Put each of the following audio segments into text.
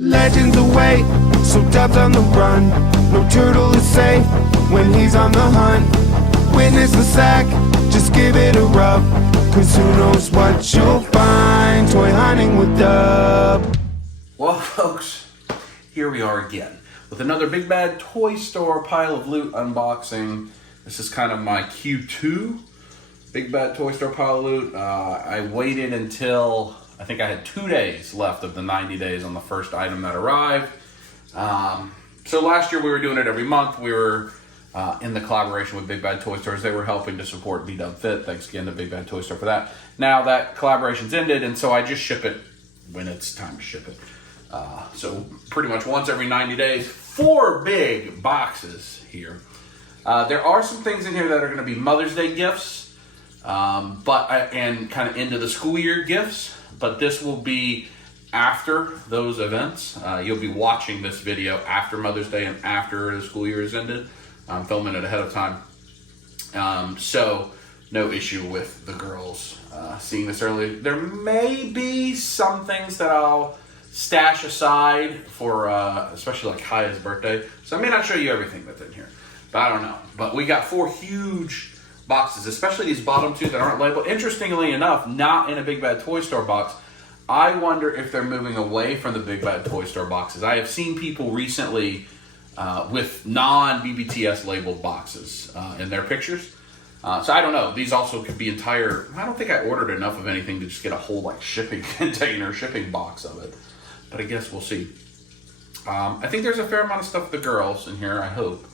Legends await, so dubs on the run. No turtle is safe when he's on the hunt. Witness the sack, just give it a rub. Cause who knows what you'll find. Toy hunting with Dub. Well, folks, here we are again with another Big Bad Toy Store pile of loot unboxing. This is kind of my Q2 Big Bad Toy Store pile of loot. I waited until I think I had 2 days left of the 90 days on the first item that arrived. So last year we were doing it every month. We were in the collaboration with Big Bad Toy Stores. They were helping to support BDubFit. Thanks again to Big Bad Toy Store for that. Now that collaboration's ended, and so I just ship it when it's time to ship it. So pretty much once every 90 days, 4 big boxes here. There are some things in here that are going to be Mother's Day gifts, and kind of end of the school year gifts. But this will be after those events. You'll be watching this video after Mother's Day and after the school year is ended. I'm filming it ahead of time. So no issue with the girls seeing this early. There may be some things that I'll stash aside for, especially like Kaya's birthday. So I may not show you everything that's in here, but I don't know. But we got 4 huge boxes, especially these bottom 2 that aren't labeled. Interestingly enough, not in a Big Bad Toy Store box. I wonder if they're moving away from the Big Bad Toy Store boxes. I have seen people recently with non-BBTS labeled boxes in their pictures. So I don't know. These also could be entire. I don't think I ordered enough of anything to just get a whole like shipping container, shipping box of it. But I guess we'll see. I think there's a fair amount of stuff with the girls in here, I hope.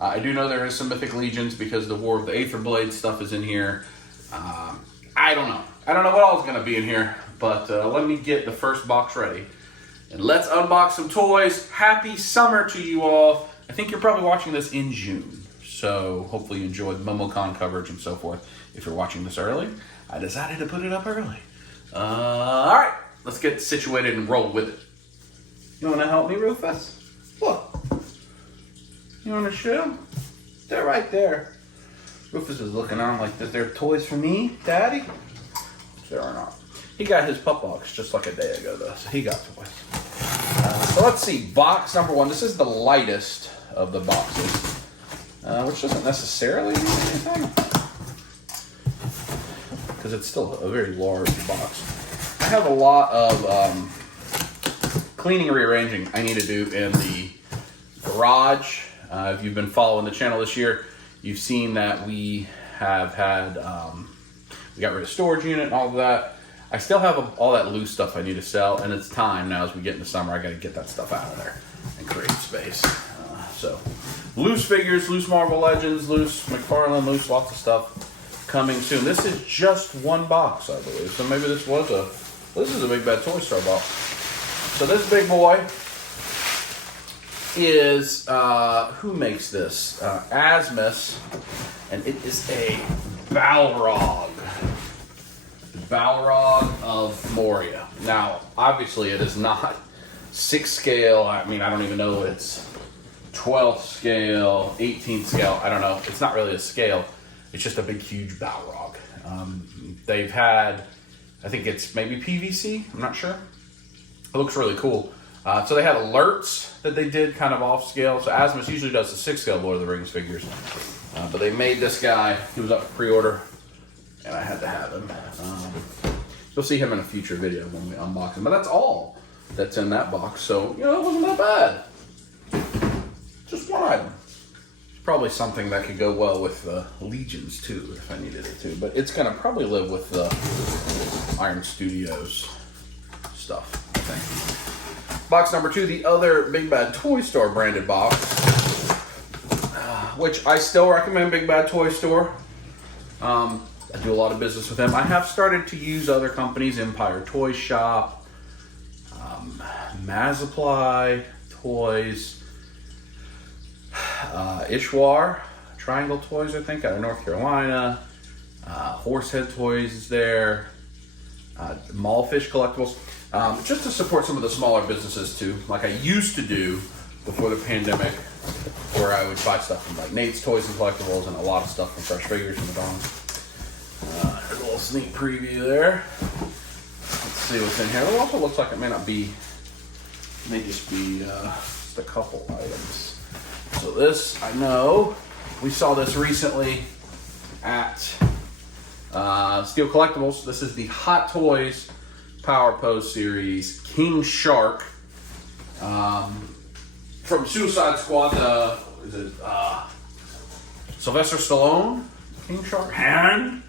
I do know there is some Mythic Legions because the War of the Aether Blade stuff is in here. I don't know. I don't know what all is going to be in here. But let me get the first box ready. And let's unbox some toys. Happy summer to you all. I think you're probably watching this in June. So hopefully you enjoyed MomoCon coverage and so forth. If you're watching this early, I decided to put it up early. All right. Let's get situated and roll with it. You want to help me, Rufus? Look. You want to show? They're right there. Rufus is looking on like, is there toys for me, Daddy? There are not. He got his pup box just like a day ago, though, so he got toys. So let's see. Box number 1. This is the lightest of the boxes, which doesn't necessarily mean anything, because it's still a very large box. I have a lot of cleaning and rearranging I need to do in the garage. If you've been following the channel this year, you've seen that we have had, we got rid of storage unit and all of that. I still have all that loose stuff I need to sell, and it's time now as we get into summer. I got to get that stuff out of there and create space. So loose figures, loose Marvel Legends, loose McFarlane, loose lots of stuff coming soon. This is just 1 box, I believe. So maybe this is a Big Bad Toy Store box. So this big boy is, who makes this? Asmus, and it is a Balrog of Moria. Now, obviously it is not 6 scale. I mean, I don't even know it's 12th scale, 18th scale. I don't know. It's not really a scale. It's just a big, huge Balrog. They've had, I think it's maybe PVC. I'm not sure. It looks really cool. So they had alerts that they did kind of off scale. So Asmus usually does the 6 scale Lord of the Rings figures. But they made this guy. He was up for pre-order, and I had to have him. You'll see him in a future video when we unbox him. But that's all that's in that box. So, you know, it wasn't that bad. Just 1 item. It's probably something that could go well with Legions, too, if I needed it to. But it's going to probably live with the Iron Studios stuff, I think. Box number 2, the other Big Bad Toy Store branded box, which I still recommend Big Bad Toy Store. I do a lot of business with them. I have started to use other companies, Empire Toy Shop, Mazapply Toys, Ishwar, Triangle Toys, I think, out of North Carolina. Horsehead Toys is there. Mallfish Collectibles. Just to support some of the smaller businesses too, like I used to do before the pandemic, where I would buy stuff from like Nate's Toys and Collectibles and a lot of stuff from Fresh Figures from the Dawn. There's a little sneak preview there. Let's see what's in here. It also looks like it may not be may just be just a couple items. So this, I know, we saw this recently at Steel Collectibles. This is the Hot Toys Power Pose Series King Shark from Suicide Squad. Is it Sylvester Stallone? King Shark? Hand?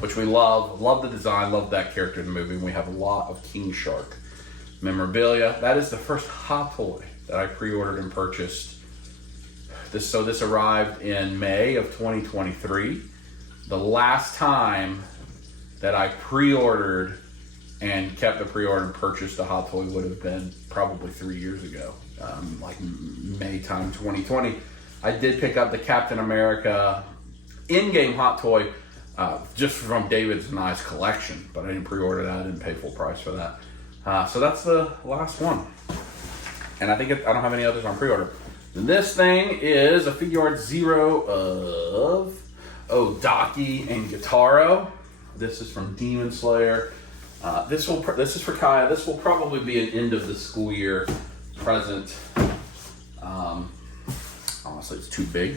Which we love. Love the design. Love that character in the movie. And we have a lot of King Shark memorabilia. That is the first Hot Toy that I pre-ordered and purchased. This arrived in May of 2023. The last time that I pre-ordered and kept the pre-order and purchased a Hot Toy would have been probably 3 years ago, like May time 2020. I did pick up the Captain America in-game Hot Toy just from David's and I's collection, but I didn't pre-order that. I didn't pay full price for that. So that's the last one. And I think I don't have any others on pre-order. This thing is a figure art zero of Odaki and Guitaro. This is from Demon Slayer. This is for Kaya. This will probably be an end of the school year present. Honestly, it's too big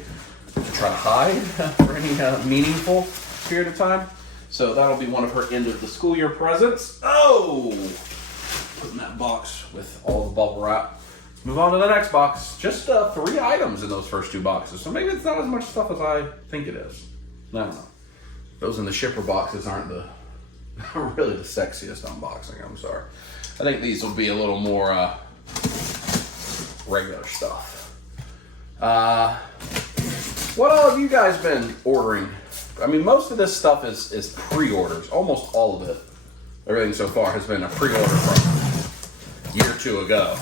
to try to hide for any meaningful period of time. So that'll be one of her end of the school year presents. Oh! Put in that box with all the bubble wrap. Move on to the next box. Just 3 items in those first 2 boxes. So maybe it's not as much stuff as I think it is. I don't know. Those in the shipper boxes aren't really the sexiest unboxing, I'm sorry. I think these will be a little more regular stuff. What all have you guys been ordering? I mean, most of this stuff is pre-orders. Almost all of it. Everything so far has been a pre-order from a year or 2 ago.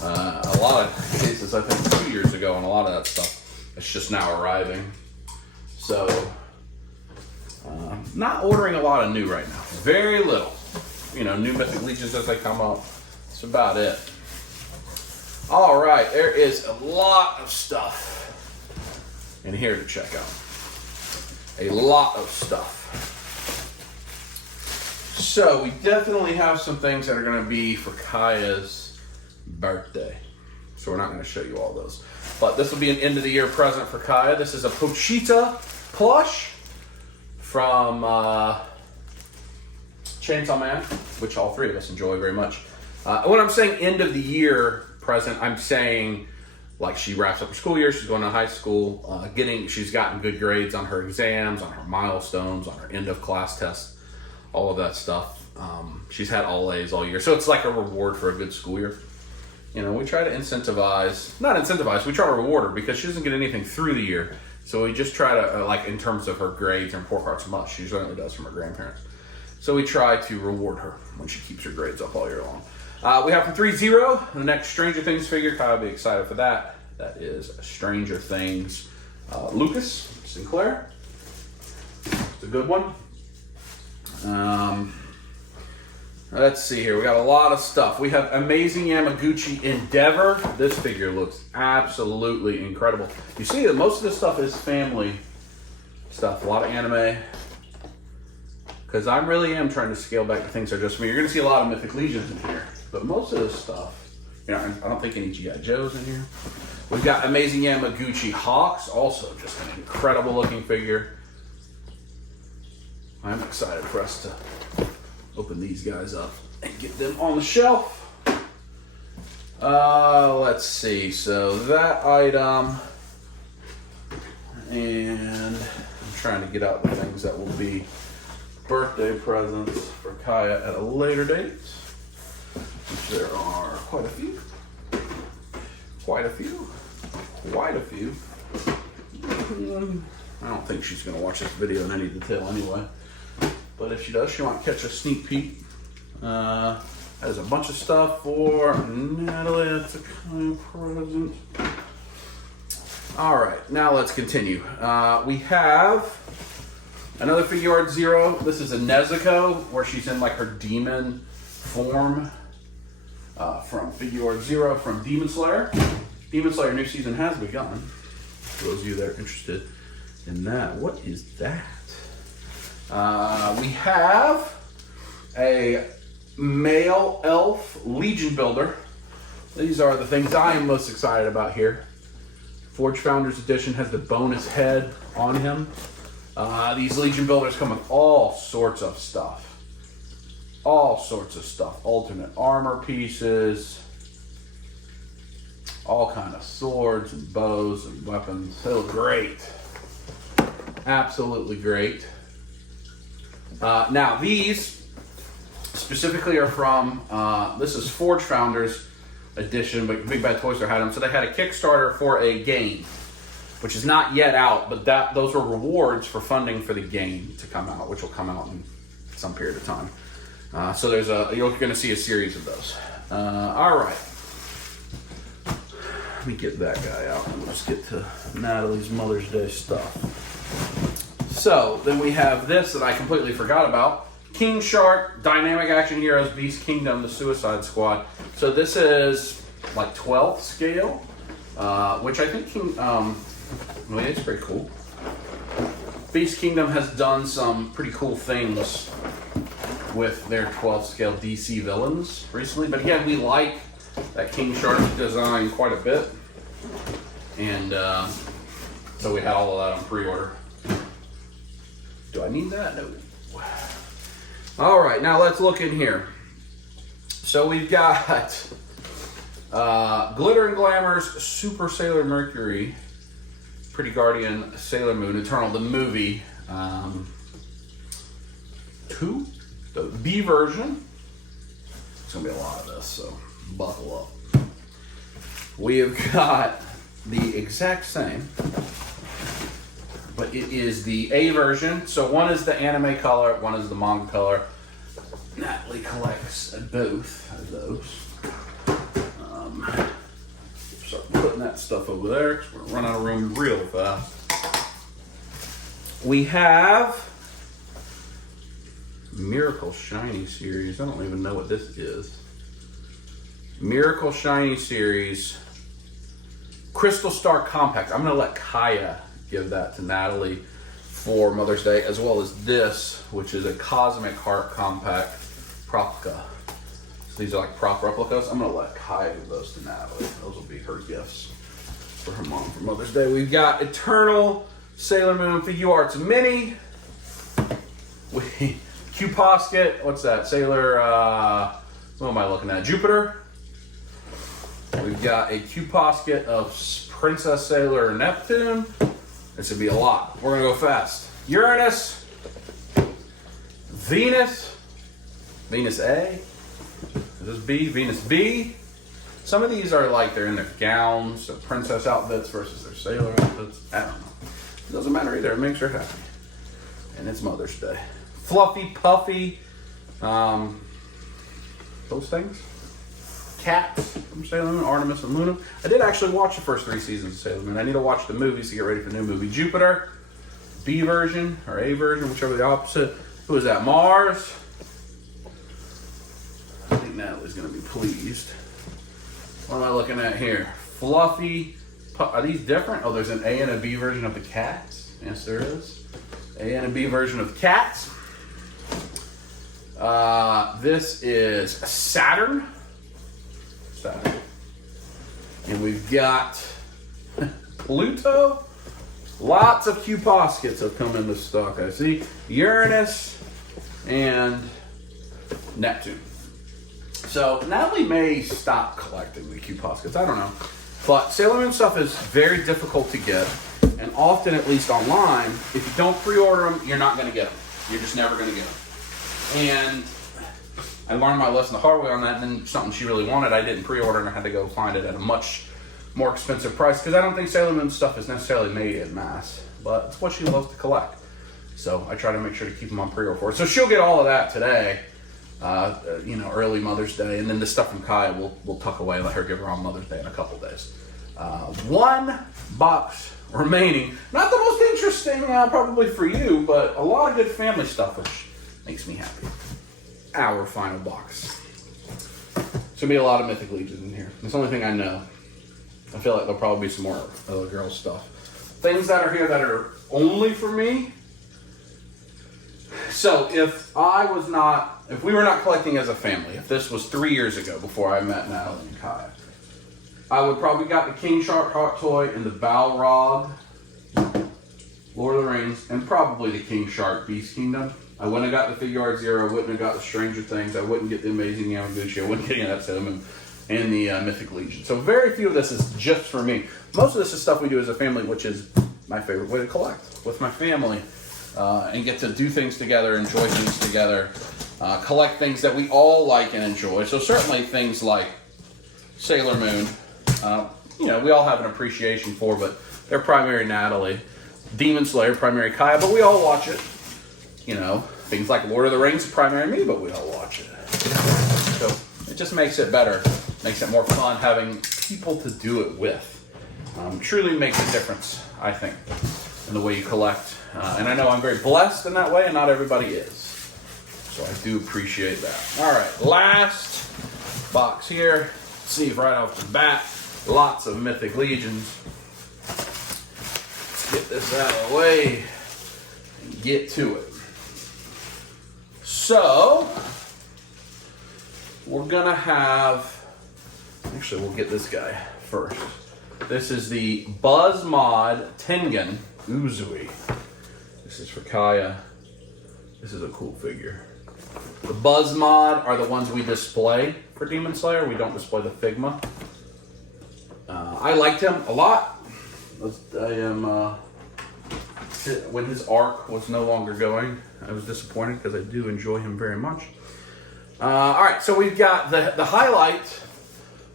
A lot of cases, I think, 2 years ago, and a lot of that stuff is just now arriving. So, not ordering a lot of new right now. Very little. You know, new Mythic Legions as they come up. That's about it. All right, there is a lot of stuff in here to check out. A lot of stuff. So, we definitely have some things that are going to be for Kaya's birthday. So, we're not going to show you all those. But this will be an end of the year present for Kaya. This is a Pochita plush from Chainsaw Man, which all 3 of us enjoy very much. When I'm saying end of the year present, I'm saying like she wraps up her school year, she's going to high school, she's gotten good grades on her exams, on her milestones, on her end of class tests, all of that stuff. She's had all A's all year. So it's like a reward for a good school year. You know, we try to we try to reward her because she doesn't get anything through the year. So we just try to, like in terms of her grades and report cards from us, she certainly does from her grandparents. So we try to reward her when she keeps her grades up all year long. We have from 3-0, the next Stranger Things figure. Kyle will be excited for that. That is Stranger Things Lucas Sinclair. It's a good one. Let's see here. We got a lot of stuff. We have Amazing Yamaguchi Endeavor. This figure looks absolutely incredible. You see that most of this stuff is family stuff. A lot of anime. Because I really am trying to scale back the things that are just for me. You're going to see a lot of Mythic Legions in here. But most of this stuff, you know, I don't think any G.I. Joes in here. We've got Amazing Yamaguchi Hawks. Also just an incredible looking figure. I'm excited for us to open these guys up and get them on the shelf. Let's see. So that item, and I'm trying to get out the things that will be birthday presents for Kaya at a later date, which there are quite a few. I don't think she's going to watch this video in any detail anyway. But if she does, she might catch a sneak peek. There's a bunch of stuff for Natalie. That's a kind of present. All right, now let's continue. We have another figure art zero. This is a Nezuko, where she's in like her demon form. From figure art zero from Demon Slayer. Demon Slayer new season has begun. For those of you that are interested in that, what is that? We have a male elf Legion builder These are the things I am most excited about here. Forge Founders Edition has the bonus head on him. These Legion builders come with all sorts of stuff. All sorts of stuff. Alternate armor pieces. All kind of swords and bows and weapons. They look great. Absolutely great. Now these specifically are from, this is Forge Founders Edition, but Big Bad Toy Store had them. So they had a Kickstarter for a game, which is not yet out, but those were rewards for funding for the game to come out, which will come out in some period of time. So you're going to see a series of those. All right. Let me get that guy out and let's get to Natalie's Mother's Day stuff. So then we have this that I completely forgot about. King Shark, Dynamic Action Heroes, Beast Kingdom, the Suicide Squad. So this is like 12th scale, which I think it's pretty cool. Beast Kingdom has done some pretty cool things with their 12th scale DC villains recently. But again, we like that King Shark design quite a bit. And so we had all of that on pre-order. Do I need that? No. All right, now let's look in here. So we've got Glitter and Glamour's Super Sailor Mercury, Pretty Guardian Sailor Moon, Eternal, the movie. 2, the B version. It's gonna be a lot of this, so buckle up. We have got the exact same, but it is the A version. So one is the anime color, one is the manga color. Natalie collects both of those. Start putting that stuff over there because we're gonna run out of room real fast. We have Miracle Shiny Series. I don't even know what this is. Miracle Shiny Series Crystal Star Compact. I'm gonna let Kaya give that to Natalie for Mother's Day, as well as this, which is a Cosmic Heart Compact Proplica. So these are like prop replicas. I'm gonna let Kaya give those to Natalie. Those will be her gifts for her mom for Mother's Day. We've got Eternal Sailor Moon Figure Arts Mini. Q-Posket, what's that? Sailor, what am I looking at? Jupiter. We've got a Q-Posket of Princess Sailor Neptune. This would be a lot. We're gonna go fast. Uranus, Venus, Venus A. Is this B? Venus B. Some of these are like they're in their gowns, so princess outfits versus their sailor outfits. I don't know. It doesn't matter either. It makes her happy. And it's Mother's Day. Fluffy, Puffy, those things. Cats from Sailor Moon, Artemis and Luna. I did actually watch the first 3 seasons of Sailor Moon. I need to watch the movies to get ready for the new movie. Jupiter, B version, or A version, whichever the opposite. Who is that? Mars. I think Natalie's going to be pleased. What am I looking at here? Fluffy. Are these different? Oh, there's an A and a B version of the cats. Yes, there is. A and a B version of the cats. This is Saturn. And we've got Pluto. Lots of Q-Poskets have come into stock, I see. Uranus and Neptune. So Natalie may stop collecting the Q-Poskets, I don't know. But Sailor Moon stuff is very difficult to get. And often, at least online, if you don't pre-order them, you're not going to get them. You're just never going to get them. And I learned my lesson the hard way on that, and then something she really wanted, I didn't pre-order, and I had to go find it at a much more expensive price, because I don't think Sailor Moon stuff is necessarily made in mass, but it's what she loves to collect. So I try to make sure to keep them on pre-order for her. So she'll get all of that today, early Mother's Day, and then the stuff from Kai we'll tuck away and let her give her on Mother's Day in a couple days. 1 box remaining. Not the most interesting, probably for you, but a lot of good family stuff, which makes me happy. Our final box. There's gonna be a lot of Mythic Legions in here. That's the only thing I know. I feel like there'll probably be some more other girl stuff. Things that are here that are only for me. So if we were not collecting as a family, if this was 3 years ago before I met Natalie and Kai, I would probably got the King Shark Hot Toy and the Balrog, Lord of the Rings, and probably the King Shark Beast Kingdom. I wouldn't have got the Figure Art Zero. I wouldn't have got the Stranger Things. I wouldn't get the Amazing Yamaguchi. I wouldn't get any of that stuff. And the Mythic Legion. So very few of this is just for me. Most of this is stuff we do as a family, which is my favorite way to collect with my family. And get to do things together, enjoy things together, collect things that we all like and enjoy. So certainly things like Sailor Moon, you know, we all have an appreciation for, but they're primary Natalie. Demon Slayer, primary Kaya, but we all watch it. You know, things like Lord of the Rings, primary me, but we all watch it. So it just makes it better, makes it more fun having people to do it with. Truly makes a difference, I think, in the way you collect. And I know I'm very blessed in that way, and not everybody is. So I do appreciate that. All right, last box here. See right off the bat, lots of Mythic Legions. Let's get this out of the way and get to it. So, we're gonna have, actually we'll get this guy first. This is the Buzz Mod Tengen Uzui. This is for Kaya. This is a cool figure. The Buzz Mod are the ones we display for Demon Slayer. We don't display the Figma. I liked him a lot. When his arc was no longer going, I was disappointed because I do enjoy him very much. All right, so we've got the highlight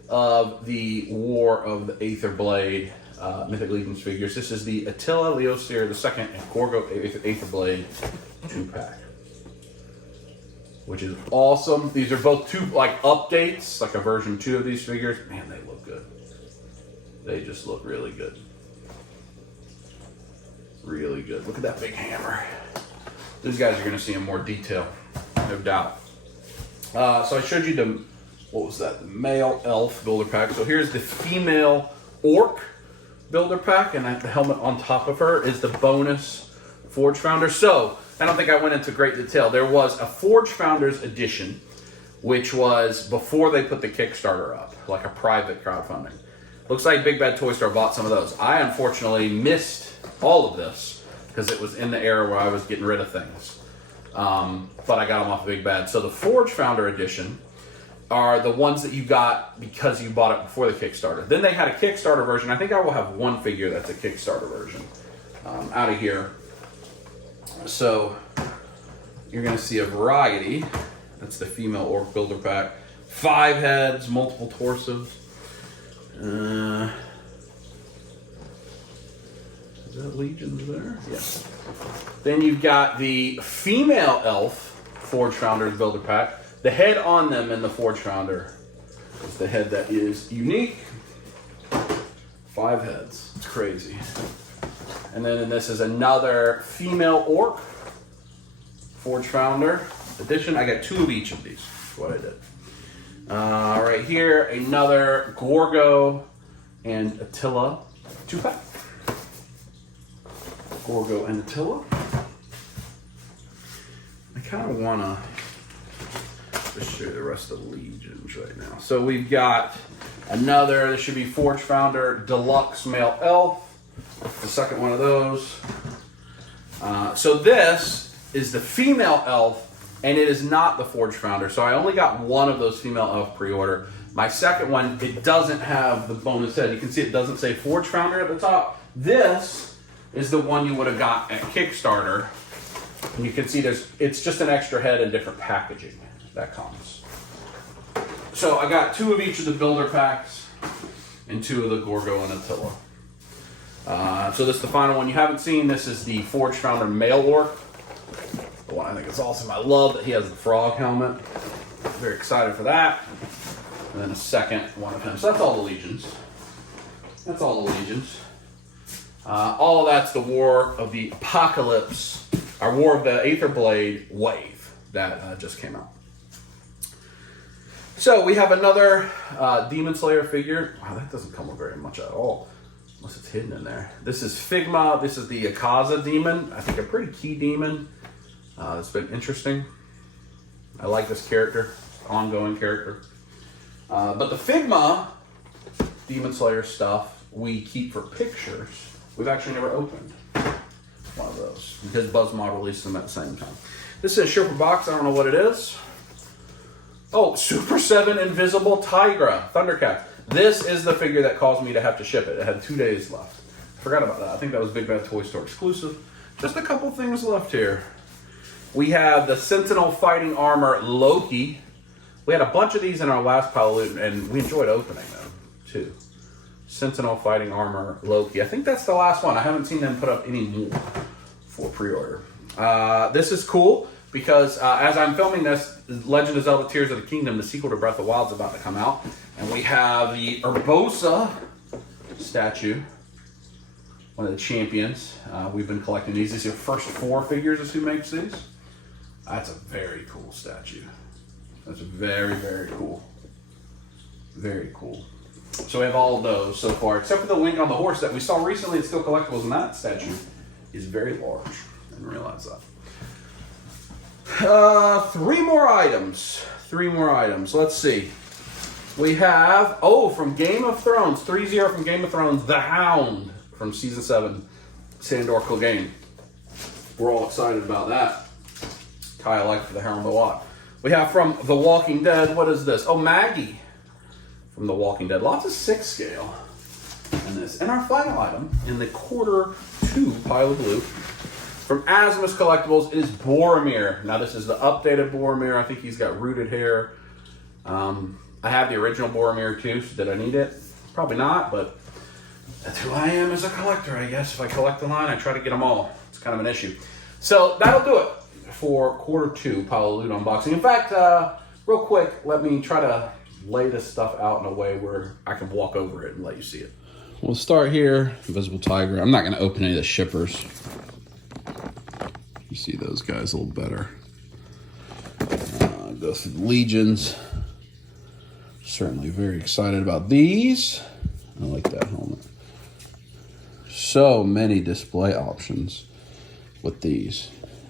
of the War of the Aether Blade Mythic Legions figures. This is the Attila Leostyr II and Gorgo Aether Blade 2-pack, which is awesome. These are both two like updates, like a version 2 of these figures. Man, they look good. They just look really good. Really good. Look at that big hammer. These guys are going to see in more detail, no doubt. So I showed you the, what was that? The male elf builder pack. So here's the female orc builder pack, and the helmet on top of her is the bonus Forge Founder. So I don't think I went into great detail. There was a Forge Founders edition, which was before they put the Kickstarter up, like a private crowdfunding. Looks like Big Bad Toy Store bought some of those. I unfortunately missed all of this because it was in the era where I was getting rid of things. But I got them off Big Bad. So the Forge Founder edition are the ones that you got because you bought it before the Kickstarter. Then they had a Kickstarter version. I think I will have one figure that's a Kickstarter version out of here. So you're going to see a variety. That's the female orc builder pack. 5 heads, multiple torsos. Is that Legions there? Yes. Then you've got the female elf Forge Founders builder pack. The head on them in the Forge Founder is the head that is unique. 5 heads. It's crazy. And then this is another female orc Forge Founder edition. I got 2 of each of these. That's what I did. Right here, another Gorgo and Attila 2-pack. Gorgo and Attila. I kind of want to just show you the rest of the Legions right now. So we've got another, this should be Forge Founder Deluxe Male Elf. The second one of those. So this is the female elf, and it is not the Forge Founder. So I only got one of those female elf pre-order. My second one, it doesn't have the bonus head. You can see it doesn't say Forge Founder at the top. This is the one you would have got at Kickstarter. And you can see it's just an extra head and different packaging that comes. So I got 2 of each of the builder packs and 2 of the Gorgo and Attila. So this is the final one you haven't seen. This is the Forge Founder Male Orc. The one I think is awesome. I love that he has the frog helmet. Very excited for that. And then a second one of him. So that's all the Legions. That's all the Legions. All of that's the War of the Apocalypse, our War of the Aether Blade wave that just came out. So we have another Demon Slayer figure. Wow, that doesn't come with very much at all, unless it's hidden in there. This is Figma. This is the Akaza demon. I think a pretty key demon. It's been interesting. I like this character, ongoing character. But the Figma Demon Slayer stuff we keep for pictures. We've actually never opened one of those because BuzzMod released them at the same time. This is a shipper box. I don't know what it is. Oh, Super 7 Invisible Tigra Thundercat. This is the figure that caused me to have to ship it. It had 2 days left. Forgot about that. I think that was Big Bad Toy Store exclusive. Just a couple things left here. We have the Sentinel Fighting Armor Loki. We had a bunch of these in our last pile of loot, and we enjoyed opening them too. Sentinel Fighting Armor Loki. I think that's the last one. I haven't seen them put up any more for pre-order. This is cool because as I'm filming this, Legend of Zelda Tears of the Kingdom, the sequel to Breath of the Wild, is about to come out. And we have the Urbosa statue, one of the champions. We've been collecting these. These are the first 4 figures is who makes these. That's a very cool statue. That's very, very cool. Very cool. So we have all of those so far, except for the link on the horse that we saw recently at Still Collectibles, and that statue is very large. I didn't realize that. 3 more items. 3 more items. Let's see. We have, from Game of Thrones, 3-0 from Game of Thrones, The Hound from Season 7, Sandor Clegane. We're all excited about that. Kai I like for The Hound a lot. We have from The Walking Dead, what is this? Oh, Maggie from The Walking Dead. Lots of 6 scale in this. And our final item in the quarter 2 pile of loot from Asmus Collectibles is Boromir. Now this is the updated Boromir. I think he's got rooted hair. I have the original Boromir too, so did I need it? Probably not, but that's who I am as a collector, I guess. If I collect the line, I try to get them all. It's kind of an issue. So that'll do it for quarter 2 pile of loot unboxing. In fact, real quick, let me try to lay this stuff out in a way where I can walk over it and let you see it. We'll start here, Invisible Tiger. I'm not going to open any of the shippers. You see those guys a little better. Go through the Legions. Certainly very excited about these. I like that helmet. So many display options with these.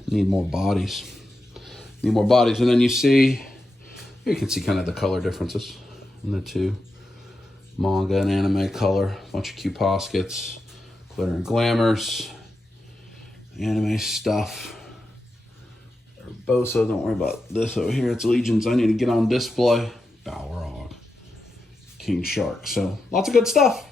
Need more bodies. Need more bodies. And then you can see kind of the color differences in the 2. Manga and anime color. Bunch of cute poskets. Glitter and glamours. Anime stuff. Urbosa, don't worry about this over here. It's Legions I need to get on display. Balrog. King Shark. So lots of good stuff.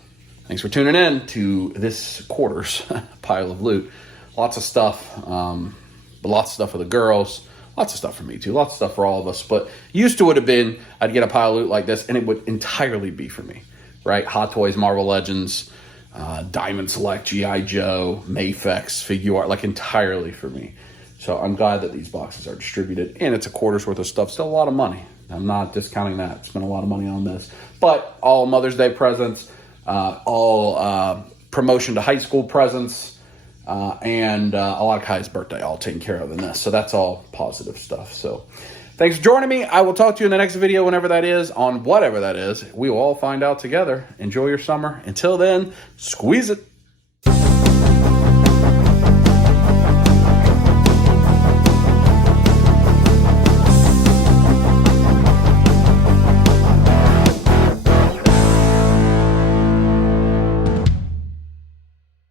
Thanks for tuning in to this quarter's pile of loot. Lots of stuff. But lots of stuff for the girls. Lots of stuff for me too. Lots of stuff for all of us. But used to would have been, I'd get a pile of loot like this and it would entirely be for me. Right? Hot Toys, Marvel Legends, Diamond Select, G.I. Joe, Mafex, Figure Art, like entirely for me. So I'm glad that these boxes are distributed, and it's a quarter's worth of stuff. Still a lot of money. I'm not discounting that. Spent a lot of money on this. But all Mother's Day presents, all promotion to high school presents, and a lot of Kai's birthday all taken care of in this. So that's all positive stuff. So thanks for joining me. I will talk to you in the next video, whenever that is, on whatever that is. We will all find out together. Enjoy your summer. Until then, squeeze it.